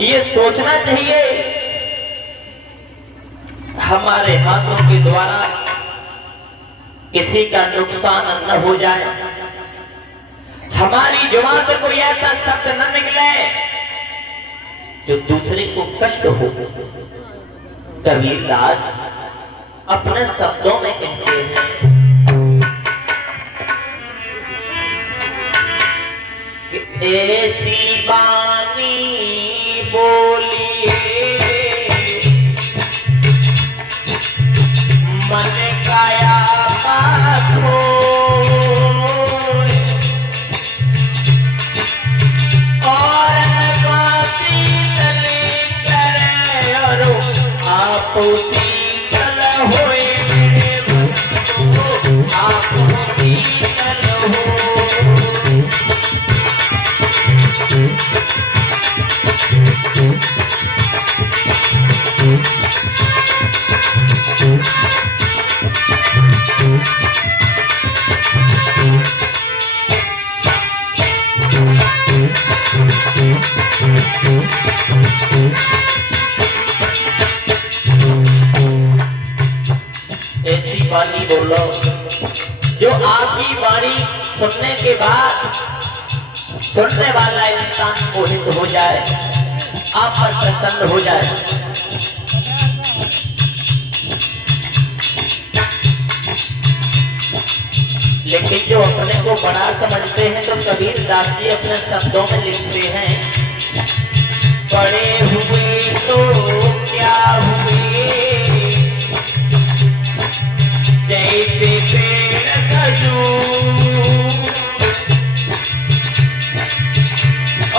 ये सोचना चाहिए हमारे हाथों के द्वारा किसी का नुकसान न हो जाए, हमारी जुबान से कोई ऐसा शब्द न निकले जो दूसरे को कष्ट हो। कबीरदास अपने शब्दों में कहते हैं, ऐसी बानी बोलिए मन काया पाखो, और शीतल करे और आप शीतल होए, आप शीतल हो। ऐसी बानी बोलो जो आपकी बाणी सुनने के बाद सुनने वाला इंसान मोहित हो जाए, आप पर प्रसन्न हो जाए। लेकिन जो अपने को बड़ा समझते हैं तो कबीरदास जी अपने शब्दों में लिखते हैं, बड़े हुए तो क्या हुए, जैसे पेड़ खजूर,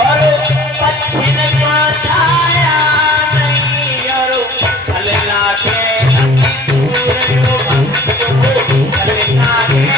और पक्षी का छाया नहीं, और फल लागे फल लागे।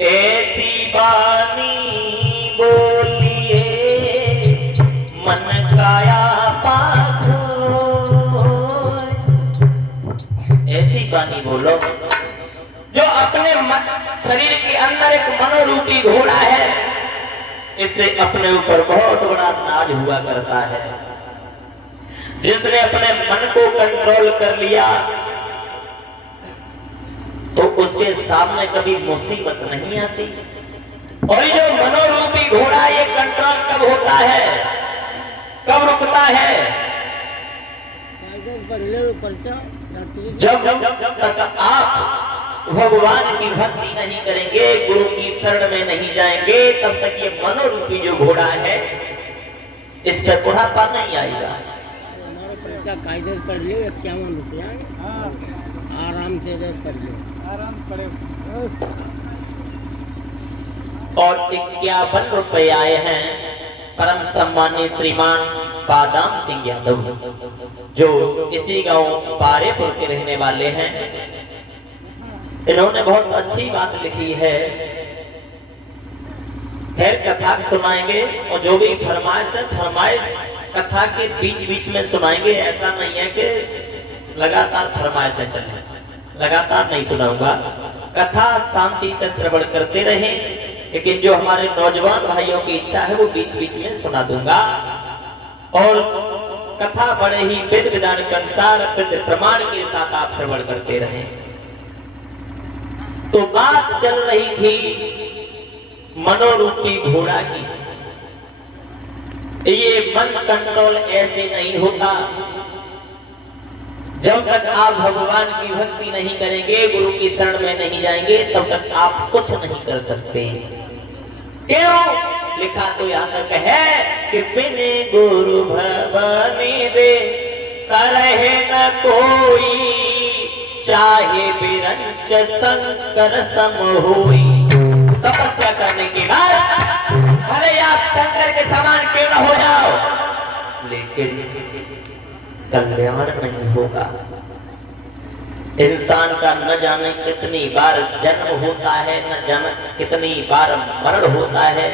ऐसी बानी बोलिए मन काया पाखो, ऐसी बानी बोलो जो अपने शरीर के अंदर एक मनोरूपी घोड़ा है, इससे अपने ऊपर बहुत बड़ा नाज हुआ करता है। जिसने अपने मन को कंट्रोल कर लिया तो उसके सामने कभी मुसीबत नहीं आती। और ये जो मनोरूपी घोड़ा ये कंट्रोल कब होता है, कब रुकता है, जब तक आप भगवान की भक्ति नहीं करेंगे, गुरु की शरण में नहीं जाएंगे, तब तक ये मनोरूपी जो घोड़ा है इस पर बुढ़ापा नहीं आएगा। कायदे पढ़ लो, 51 रुपया आराम से पढ़ लो, आराम पढ़े। और 51 रुपए आए हैं परम सम्मानित श्रीमान बादाम सिंह यादव, जो इसी गांव बारेपुर के रहने वाले हैं। इन्होंने बहुत अच्छी बात लिखी है। खैर कथा सुनाएंगे और जो भी फरमाइश है फरमाइश कथा के बीच बीच में सुनाएंगे। ऐसा नहीं है कि लगातार फरमाइशें चलें, लगातार नहीं सुनाऊंगा। कथा शांति से श्रवण करते रहें, लेकिन जो हमारे नौजवान भाइयों की इच्छा है वो बीच बीच में सुना दूंगा। और कथा बड़े ही विधि विधान के अनुसार विधि प्रमाण के साथ आप श्रवण करते रहें। तो बात चल रही थी मनोरूपी घोड़ा की। ये मन कंट्रोल ऐसे नहीं होता। जब तक आप भगवान की भक्ति नहीं करेंगे, गुरु की शरण में नहीं जाएंगे, तब तक आप कुछ नहीं कर सकते। क्यों? लिखा तो यहाँ तक है कि बिने गुरु भवानी दे करहे न कोई, चाहे बिरंच शंकर सम होई। तपस्या करने के बाद भले आप शंकर के समान क्यों न हो जाओ, लेकिन कल्याण नहीं होगा। इंसान का न जाने कितनी बार जन्म होता है, न जाने कितनी बार मरण होता है।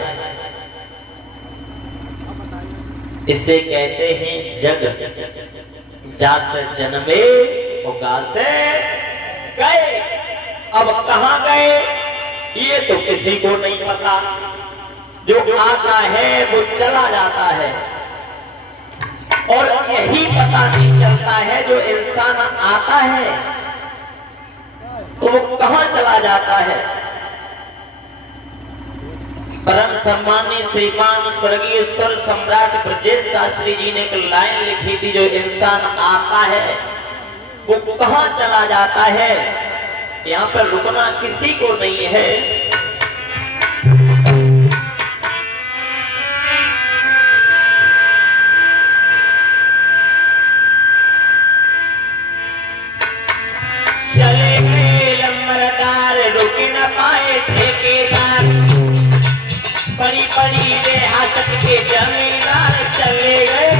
इसे कहते हैं जग। जासे जन्मे होगा से गए। अब कहां गए ये तो किसी को नहीं पता। जो आता है वो चला जाता है, और यही पता नहीं चलता है जो इंसान आता है तो वो कहां चला जाता है। परम सम्मानीय श्रीमान स्वर्गीय स्वर सम्राट ब्रजेश शास्त्री जी ने एक लाइन लिखी थी, जो इंसान आता है वो कहां चला जाता है। यहां पर रुकना किसी को नहीं है। चले गए लंबरदार, रुके न पाए ठेकेदार, बड़ी बड़ी रियासत के जमींदार चले गए।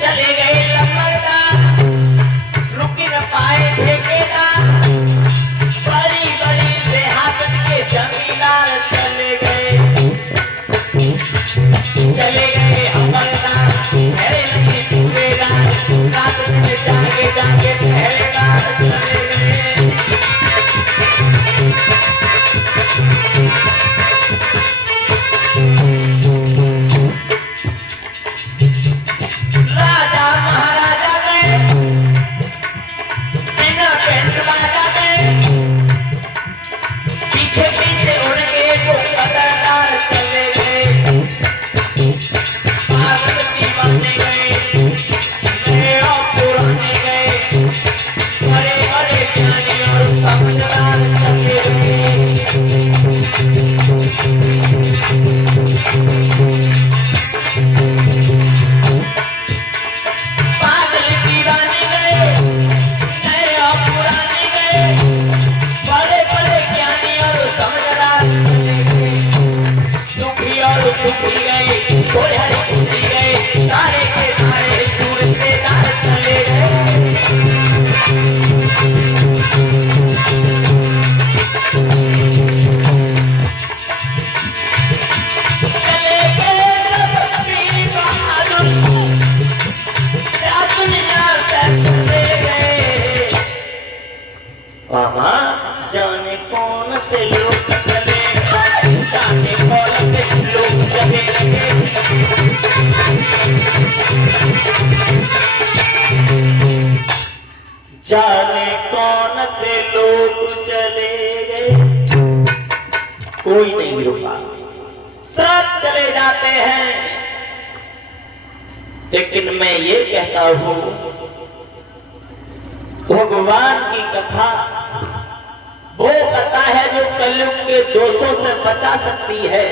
चले गए लंबरदार, रुक न पाए ठेकेदार, बड़ी बड़ी रियासत के जमींदार चले गए। चले गए हवलदार, है नहीं सूबेदार, रात में जागे जागे पहरेदार चले गए। राजा महाराजा गए, बिना बैंड बाजा गए, पीछे पीछे उड़ के वो कदरदार चले गए। पार्वती बने गए, नए और पुराने गए, बड़े बड़े ज्ञानी और समझदार चले गए। पागल दीवाने गए, नए और पुराने गए, बड़े बड़े ज्ञानी और समझदार चले गए। दुखी और सुखी गए, कोई हरी खुशी गए, सारे के सारे सूरतेदार चले गए। चले गए वीर बहादुर, राजनीला चले गए। जाने कौन से लोग चले, जाने कौन से लोग चले गए। जाने कौन से लोग चले गए, कोई नहीं रुका, सब चले जाते हैं। लेकिन मैं ये कहता हूं, भगवान की कथा वो कथा है जो कलयुग के दोषों से बचा सकती है।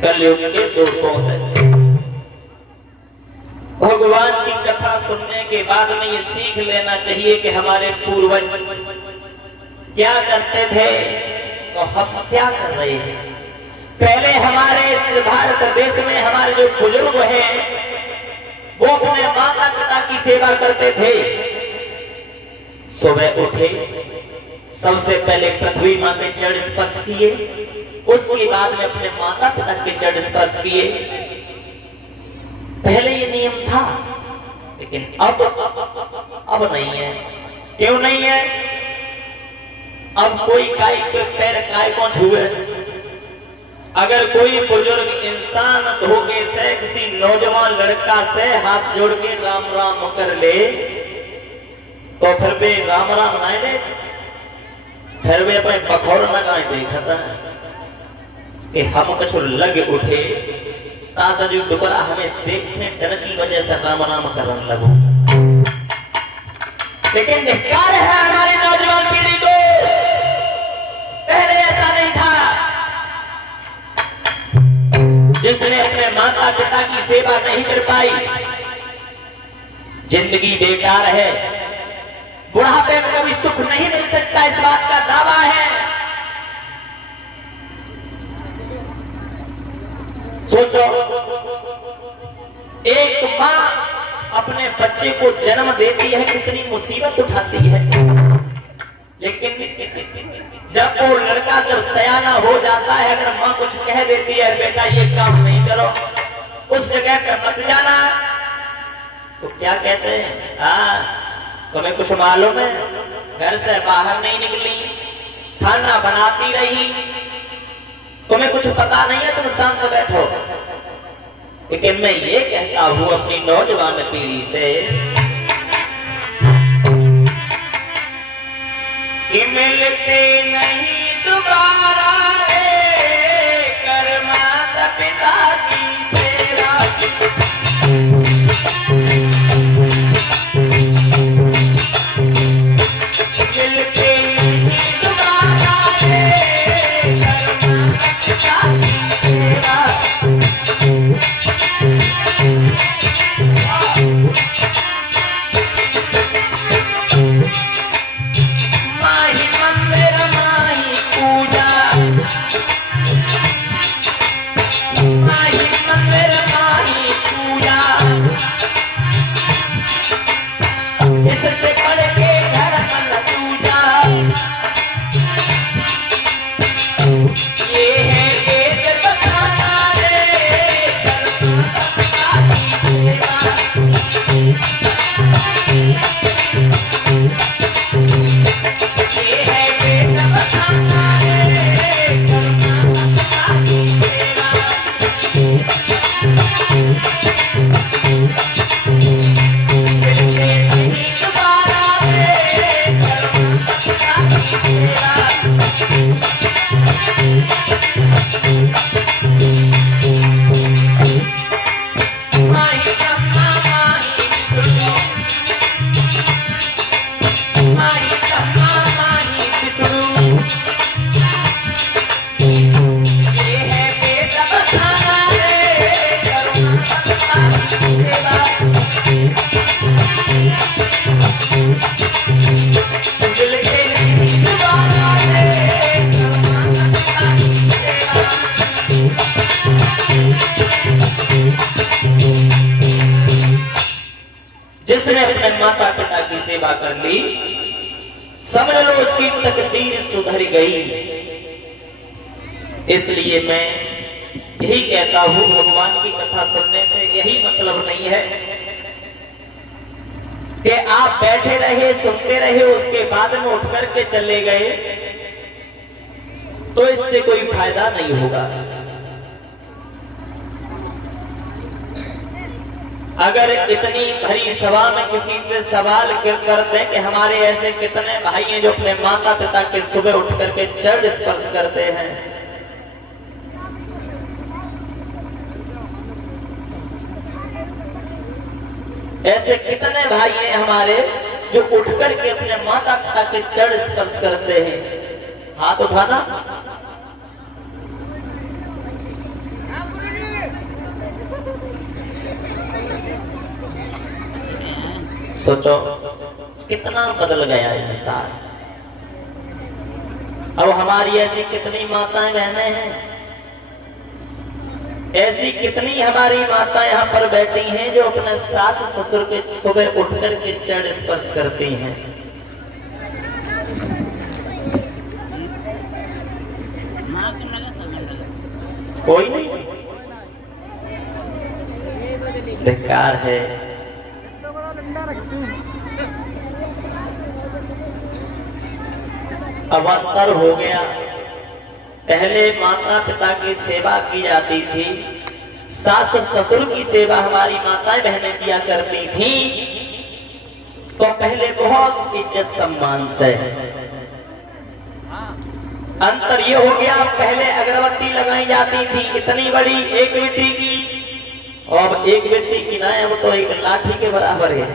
कलयुग के दोषों से भगवान की कथा सुनने के बाद में ये सीख लेना चाहिए कि हमारे पूर्वज क्या करते थे तो हम क्या कर रहे हैं। पहले हमारे इस भारत देश में हमारे जो बुजुर्ग हैं वो अपने माता पिता की सेवा करते थे। सुबह उठे, सबसे पहले पृथ्वी मां के चरण स्पर्श किए, उसके बाद में अपने माता पिता के चरण स्पर्श किए। पहले ये नियम था, लेकिन अब नहीं है। क्यों नहीं है? अब कोई गाय के पैर गाय को छुए। अगर कोई बुजुर्ग इंसान धोखे से किसी नौजवान लड़का से हाथ जोड़ के राम राम कर ले तो फिर वे राम राम नाए ले, फिर वे अपने बखौर न गाए देखता कि हम कुछ लग उठे ताजा जो डुकरा हमें देखने डर की वजह से राम राम करने लगो। लेकिन धिक्कार है हमारी नौजवान पीढ़ी को, पहले ऐसा नहीं था। जिसने अपने माता पिता की सेवा नहीं कर पाई, जिंदगी बेकार है। बुढ़ापे में कभी सुख नहीं मिल सकता, इस बात का दावा है। सोचो, एक मां अपने बच्चे को जन्म देती है, कितनी मुसीबत उठाती है, लेकिन जब वो लड़का जब सयाना हो जाता है, अगर मां कुछ कह देती है, बेटा ये काम नहीं करो, उस जगह पे मत जाना, तो क्या कहते हैं, हाँ तुम्हें कुछ मालूम है, घर से बाहर नहीं निकली, खाना बनाती रही, तुम्हें कुछ पता नहीं है, तुम शांत बैठो। लेकिन मैं ये कहता हूं अपनी नौजवान पीढ़ी से कि मिलते नहीं दोबारा रे कर माता पिता की सेवा। मिलते नहीं दोबारा रे कर माता पिता की सेवा। माही मंदिर माही पूजा, माही मंदिर माही पूजा, इससे पढ़ के घर मन पूजा। ये है वेद बताना रे कर माता पिता की सेवा। ये है वेद बताना रे कर माता पिता की सेवा। मिलते नहीं दोबारा रे कर माता पिता की सेवा। माही कम्मा माही बिसरू, माही कम्मा माही बिसरू, ये है वेद बताना रे कर माता पिता की सेवा। मिलते नहीं दोबारा रे कर माता पिता की सेवा। जिसने अपने माता पिता की सेवा कर ली, समझ लो उसकी तकदीर सुधर गई। इसलिए मैं यही कहता हूं, भगवान की कथा सुनने से यही मतलब नहीं है कि आप बैठे रहे सुनते रहे उसके बाद में उठ करके चले गए, तो इससे कोई फायदा नहीं होगा। अगर इतनी भरी सभा में किसी से सवाल कर दें कि हमारे ऐसे कितने भाई हैं जो अपने माता पिता के सुबह उठ करके चरण स्पर्श करते हैं, ऐसे कितने भाई हैं हमारे जो उठ करके अपने माता पिता के चरण स्पर्श करते हैं, हाथ उठाना। सोचो कितना बदल गया इंसान। अब हमारी ऐसी कितनी माताएं बहनें हैं, ऐसी कितनी हमारी माता यहाँ पर बैठी हैं जो अपने सास ससुर के सुबह उठकर के चरण स्पर्श करती हैं। कोई नहीं, बेकार है। अब अंतर हो गया, पहले माता पिता की सेवा की जाती थी, सास ससुर की सेवा हमारी माताएं बहनें किया करती थी, तो पहले बहुत इज्जत सम्मान से। अंतर ये हो गया, पहले अगरबत्ती लगाई जाती थी इतनी बड़ी एक विट्टी की, और एक विट्टी की ना वो तो एक लाठी के बराबर है,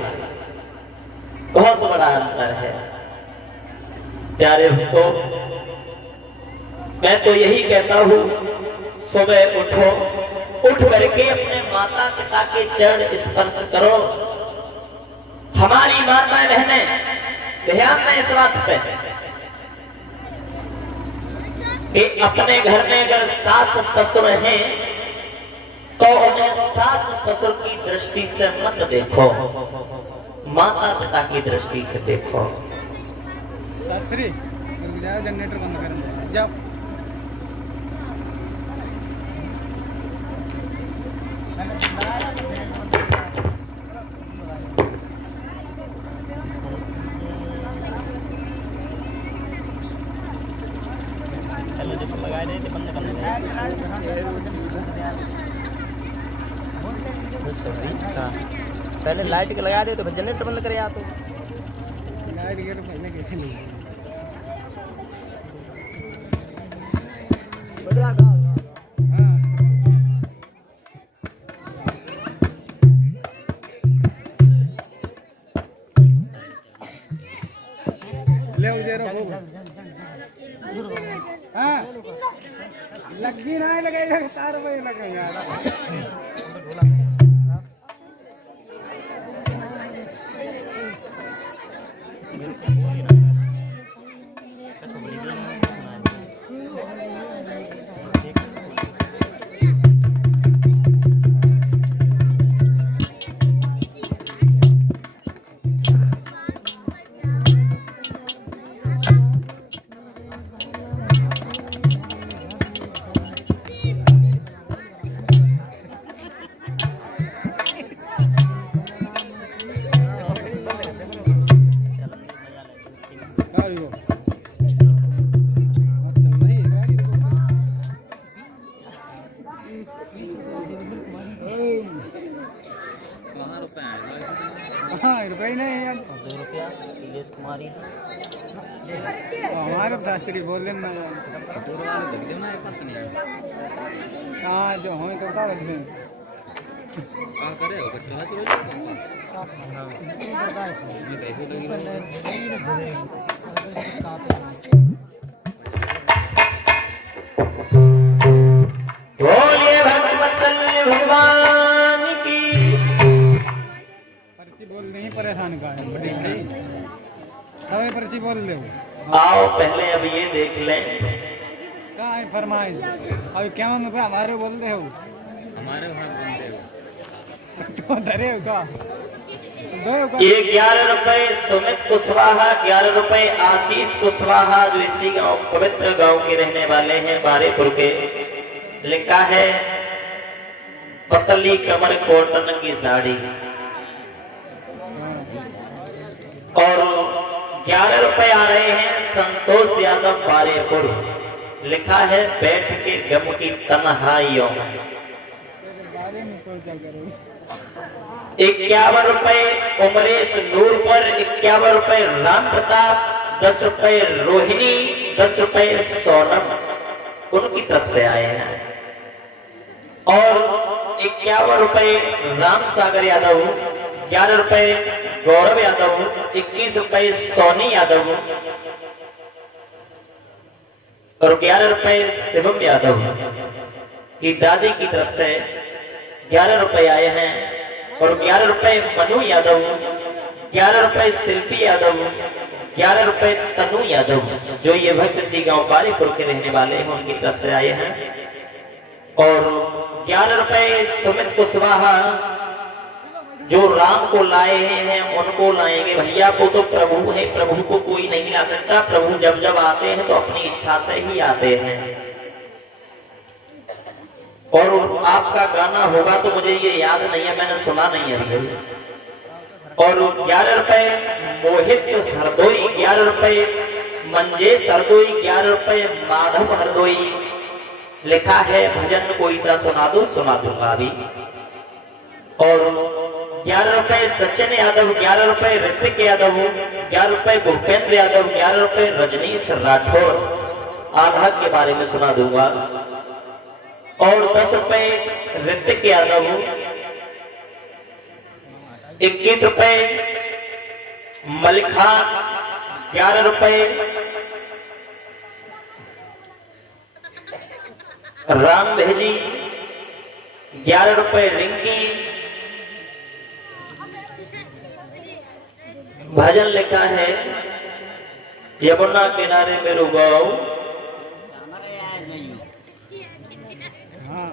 बहुत बड़ा अंतर है। प्यारे भक्तों, मैं तो यही कहता हूं, सुबह उठो, उठ करके अपने माता पिता के चरण स्पर्श करो। हमारी माताएं बहनें ध्यान दें इस बात पे कि अपने घर में अगर सास ससुर हैं तो उन्हें सास ससुर की दृष्टि से मत देखो, माता पिता की दृष्टि से देखो। शास्त्री जाओ, जनरेटर बंद कर जाओ। चलो जब लगा दे तो बंद करने पहले लाइट के लगा दे तो फिर जनरेटर बंद करे। तो लाइट के तो पहले कैसे नहीं ले उजेरो हाँ लगी ना लगे तार पे लगे यार। रुपये नहीं यार, 2 रुपया सीलेश कुमारी हमारे शास्त्री बोल लेना हाँ जो हो तो बता देते बोलिए भक्तवत्सल भगवान की। पर्ची बोल नहीं परेशान का है बड़ी सही सब पर्ची बोल ले आओ पहले अब ये देख लें कहाँ है फरमाइश अभी क्या मन हमारे बोल दे हो हमारे घर बनते हो तो डरे हो का दो का ये 11 रुपए सुमित कुशवाहा, 11 रुपए आशीष कुशवाहा जो इसी गांव पवित्र गांव के रहने वाले हैं बारेपुर के। लिखा है पतली कमर कॉटन की साड़ी और 11 रुपए आ रहे हैं संतोष यादव बारेपुर। लिखा है बैठ के गम की तन्हाइयों। 51 रुपए उमरेश नूरपुर, 51 रुपए राम प्रताप, 10 रुपए रोहिणी, 10 रुपए सोनम उनकी तरफ से आए हैं और 51 रुपए राम सागर यादव, 11 रुपए गौरव यादव, 21 रुपए सोनी यादव और 11 रुपए शिवम यादव की दादी की तरफ से 11 रुपए आए हैं और 11 रुपए मनु यादव, 11 रुपए शिल्पी यादव, 11 रुपए तनु यादव जो ये भक्त सी गांव बारीपुर के रहने वाले हैं उनकी तरफ से आए हैं और 11 रुपए सुमित कुशवाहा जो राम को लाए हैं उनको लाएंगे। भैया को तो प्रभु है, प्रभु को कोई नहीं ला सकता। प्रभु जब जब आते हैं तो अपनी इच्छा से ही आते हैं और आपका गाना होगा तो मुझे ये याद नहीं है, मैंने सुना नहीं है अभी। और 11 रुपए मोहित हरदोई, 11 रुपए मंजेश हरदोई, 11 रुपए माधव हरदोई। लिखा है भजन कोई सा सुना दो, सुना दूंगा अभी। और 11 रुपए सचिन यादव, 11 रुपए ऋतिक यादव, 11 रुपए भूपेंद्र यादव, 11 रुपए रजनीश राठौर आधा के बारे में सुना दूंगा और 10 रुपए ऋतिक यादव, 21 रुपए मलिका, 11 रुपए राम भेजी, 11 रुपए रिंकी। भजन लिखा है यमुना किनारे मेरो गाँव। हाँ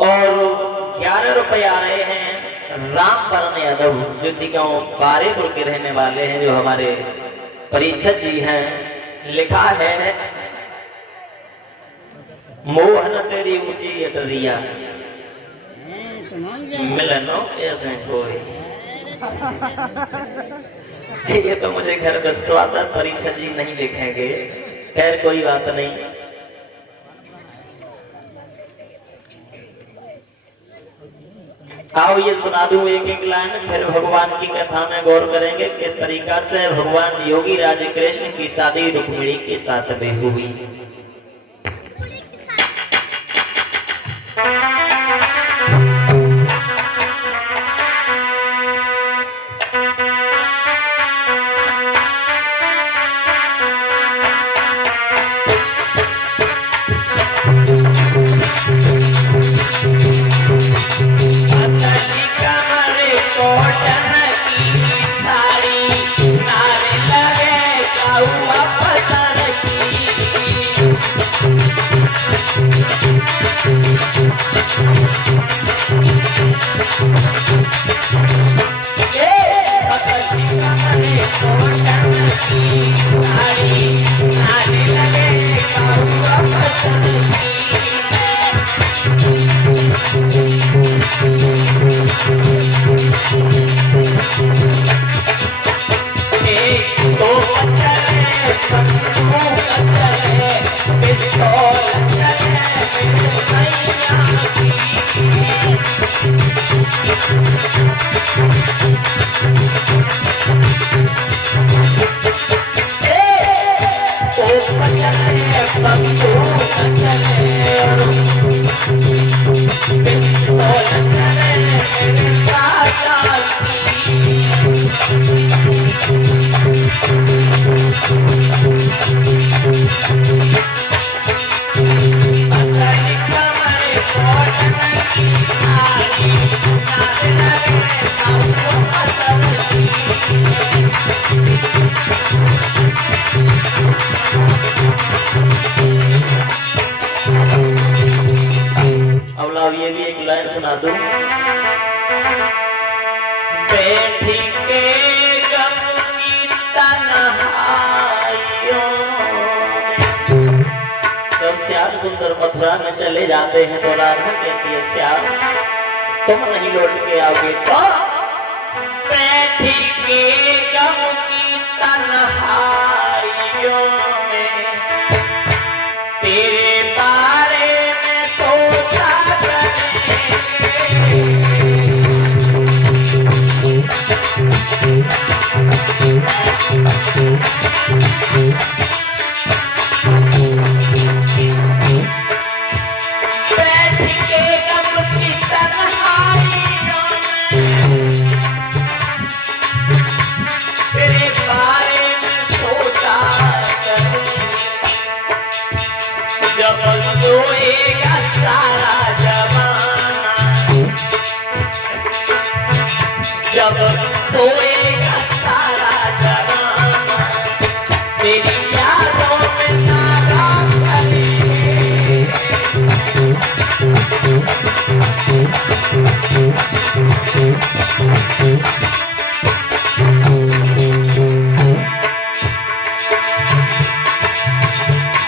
और 11 रुपए आ रहे हैं राम बरन यादव, जो इसी गाँव बारेपुर के रहने वाले हैं, जो हमारे परीक्षक जी हैं। लिखा है मोहन तेरी ऊंची अटरिया मिलनो ऐसे कोई। ये तो मुझे खैर विश्वास परीक्षा जी नहीं लिखेंगे, खैर कोई बात नहीं। आओ ये सुना दूं एक एक लाइन, फिर भगवान की कथा में गौर करेंगे किस तरीका से भगवान योगी राज कृष्ण की शादी रुक्मिणी के साथ में हुई। अब ये भी एक लाइन सुना दूं। बैठी के गम की तन्हाइयों में, जब श्याम सुंदर मथुरा में चले जाते हैं तो राधा कहती है श्याम तुम नहीं लौट के आओगे तो। बैठी के गम की तन्हाइयों में तेरे बारे में सोचा सोएगा सारा जमाना, तेरी यादों में सारा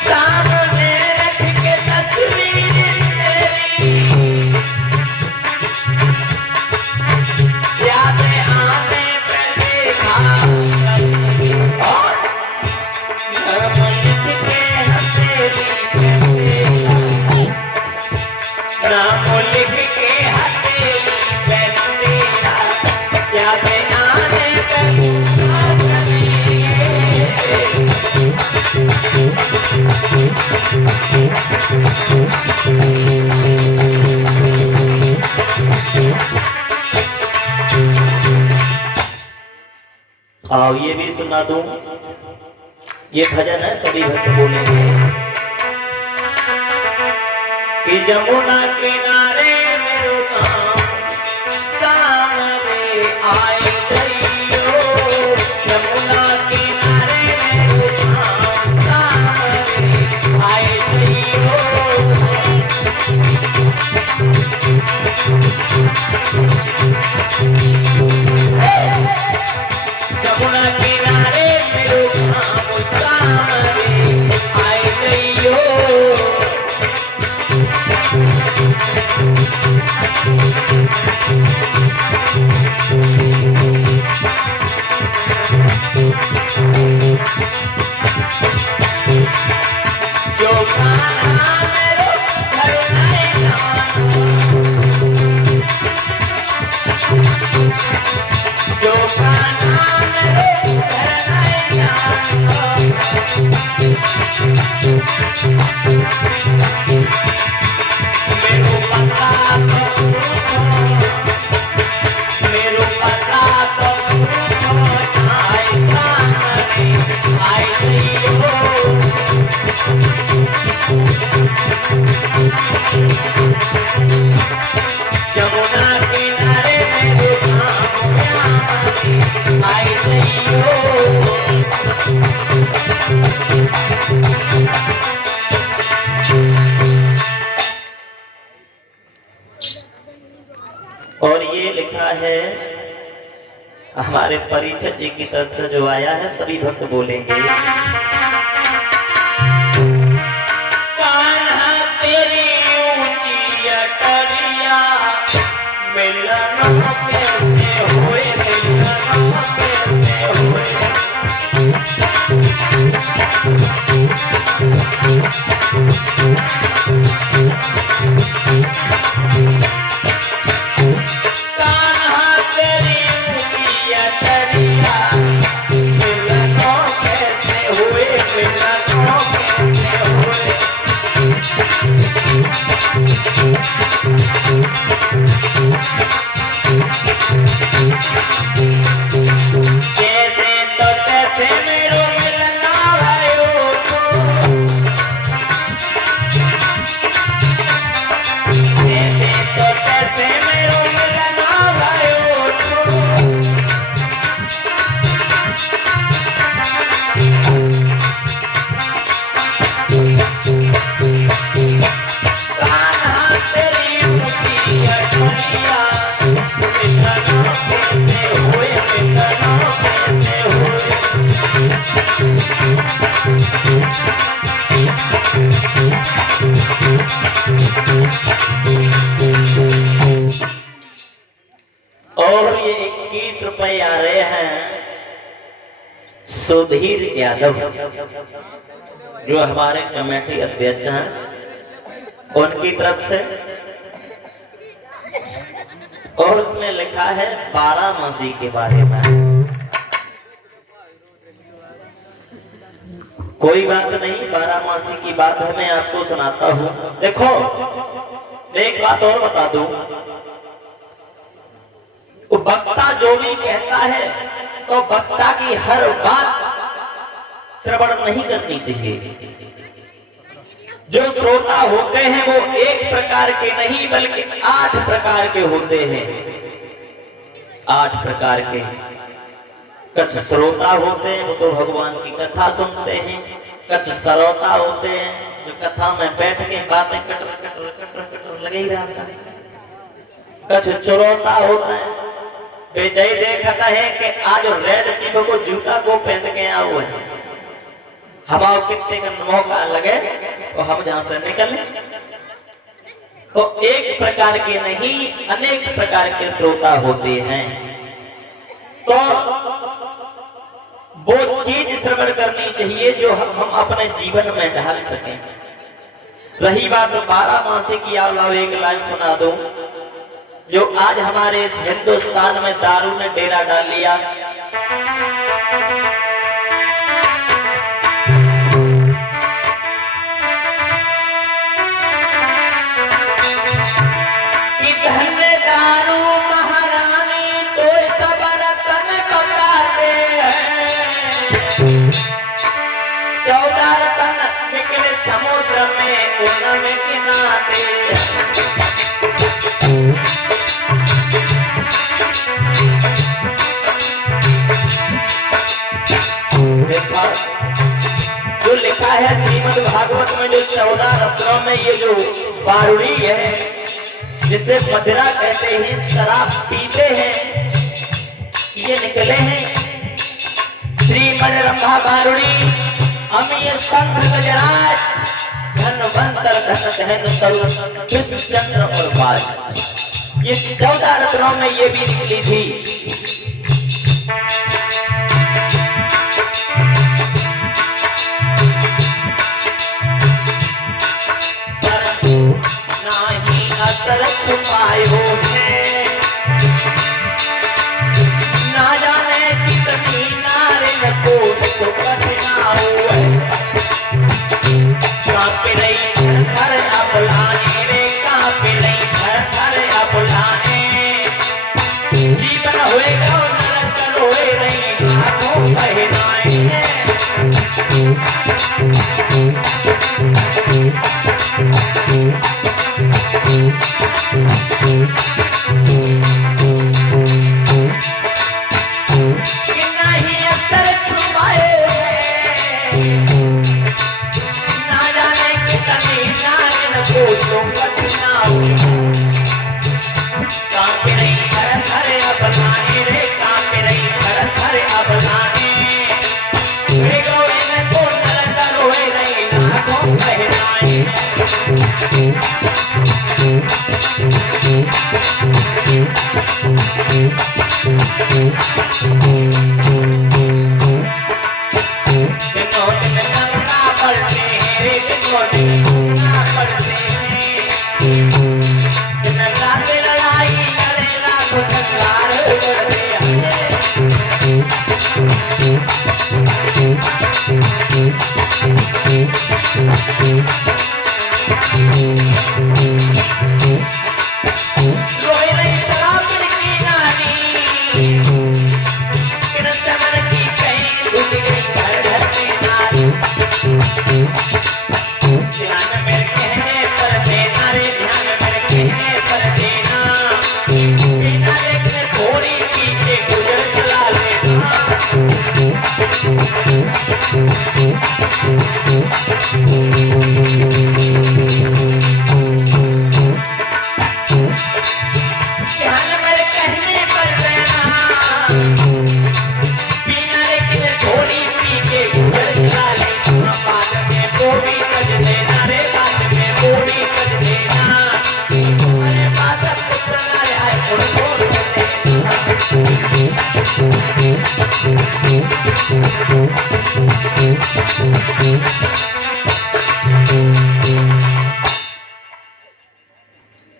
सामने रख के तस्वीर तेरी यादें आने पे देखा और नाम लिख के हथेली पे देखा, नाम लिख के हथेली पे देखा, यादें आने पे आओ ये भी सुना दूं। ये भजन है सभी भक्त बोलेंगे कि जमुना किनारे मेरो गाँव किनारे मेरो घाम सामने आए गइयो। जो कान्हा मेरो घर नहीं जानो, जो कान्हा मेरो घर नहीं जानो, मेरो पता तो पूछो, मेरो पता तो पूछो, आए सामने आए गइयो। जमुना किनारे मेरो घाम सामने आए गइयो। और ये लिखा है हमारे परिचय जी की तरफ से जो आया है, सभी भक्त बोलेंगे। कान्हा तेरी ऊंची अटरिया, मिलन कैसे हुए, मिलन कैसे हुए। कान्हा तेरी ऊंची अटरिया, मिलन कैसे हुए, मिलन कैसे हुए। जैसे तो तैसे मेरो मिलना भयो तो, जैसे तो तैसे मेरो मिलना भयो तो। कान्हा तेरी ऊंची अटरिया, मिलन कैसे हुए, मिलन कैसे हुए। और ये 21 रुपए आ रहे हैं सुधीर यादव, जो हमारे कमेटी अध्यक्ष हैं, उनकी तरफ से। और उसमें लिखा है 12 मासी के बारे में। कोई बात नहीं, 12 मासी की बात है, मैं आपको सुनाता हूं। देखो, एक बात और बता दूं, तो वक्ता जो भी कहता है तो वक्ता की हर बात श्रवण नहीं करनी चाहिए। जो श्रोता होते हैं वो एक प्रकार के नहीं बल्कि 8 प्रकार के होते हैं। 8 प्रकार के। कुछ श्रोता होते हैं, वो तो भगवान की कथा सुनते हैं। कुछ श्रोता होते हैं जो कथा में बैठ के बातें कटर कटर कटर कटर लगे ही रहता है। कुछ चुरौता होता है, बेचैन देखता है कि आज रेड चीफ को जूता को पहन के आया हुआ है, हवा कितने का मौका लगे तो हम जहां से निकल। तो एक प्रकार के नहीं, अनेक प्रकार के श्रोता होते हैं। तो वो चीज श्रवण करनी चाहिए जो हम अपने जीवन में ढाल सकें। रही बात 12 मासी की, आप लाओ एक लाइन सुना दूं। जो आज हमारे इस हिंदुस्तान में दारू ने डेरा डाल लिया, कि घर में दारू महारानी तो सब रतन पकाते हैं। 14 रतन निकले समुद्र में उनमें किनारे। जो लिखा है श्रीमद् भागवत में, जो 14 रत्नों में ये जो बारुड़ी है, जिसे मदिरा कहते हैं, शराब पीते हैं, ये निकले हैं। श्रीमद रंभा बारुणी अमीय शंख गजराज धनवंतर धन धन तरुण कृष्ण चंद्र और बाज, ये 14 रत्नों में ये भी निकली थी। नाही असर छुपायो है, ना जाने कितनी नारिन को सुखद नाओ है। कांपे नहीं घर अब लाने रे, कांपे नहीं घर अब लाने, जीवन होएगा नरक होए नहीं हाथों पहनाए।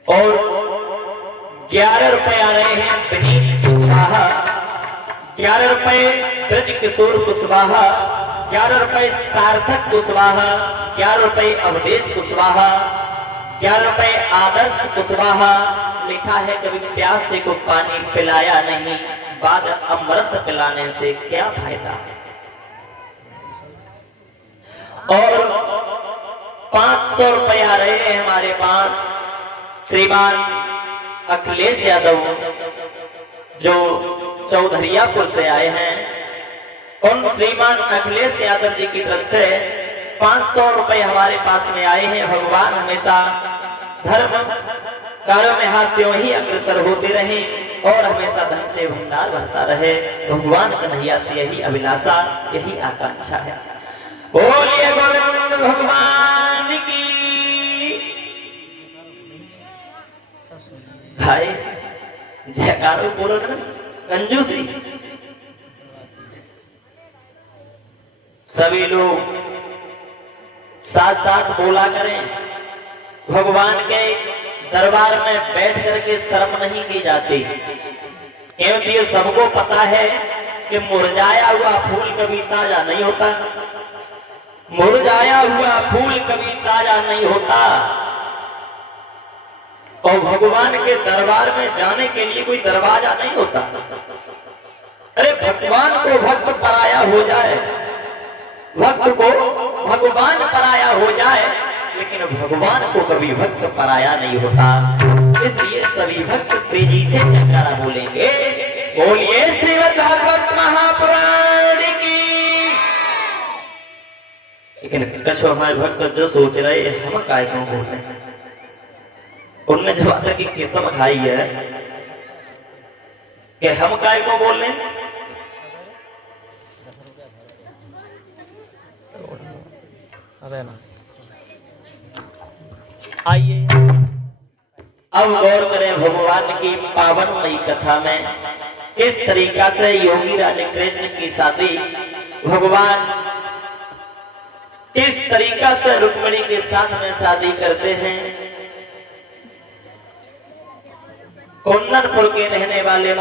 और 11 रुपए आ रहे हैं विनीत कुशवाहा, 11 रुपए ब्रज किशोर कुशवाहा, 11 रुपए सार्थक कुशवाहा, 11 रुपए अवधेश कुशवाहा, 11 रुपए आदर्श कुशवाहा। लिखा है कभी प्यासे को पानी पिलाया नहीं, बाद अमृत पिलाने से क्या फायदा। और 500 रुपए आ रहे हैं हमारे पास श्रीमान अखिलेश यादव, जो चौधरियापुर से आए हैं। उन श्रीमान अखिलेश यादव जी की तरफ से 500 रुपए हमारे पास में आए हैं। भगवान हमेशा धर्म कार्यों में हाथ त्यों ही अग्रसर होते रहे और हमेशा धन से भंडार बढ़ता रहे। भगवान कन्हैया से यही अभिलाषा, यही आकांक्षा है। बोलिए गोविंद भगवान की। भाई जयकारो बोलो ना, कंजूसी। सभी लोग साथ साथ बोला करें। भगवान के दरबार में बैठ करके शर्म नहीं की जाती, क्योंकि सबको पता है कि मुरझाया हुआ फूल कभी ताजा नहीं होता। मुरझाया हुआ फूल कभी ताजा नहीं होता। और भगवान के दरबार में जाने के लिए कोई दरवाजा नहीं होता। अरे भगवान को भक्त पराया हो जाए, भक्त को भगवान पराया हो जाए, लेकिन भगवान को कभी भक्त पराया नहीं होता। इसलिए सभी भक्त तेजी से जयकारा बोलेंगे। बोलिए श्रीमद् भागवत महापुराण की। लेकिन कुछ हमारे भक्त जो सोच रहे हम काय क्यों बोल रहे हैं, उनने जब तक की किस्म खाई है कि हम काय को बोल रहे हैं। अरे ना आइए अब गौर करें भगवान की पावनमयी कथा में किस तरीका से योगी राधे कृष्ण की शादी भगवान किस तरीका से रुक्मिणी के साथ में शादी करते हैं। कुंदनपुर के रहने वाले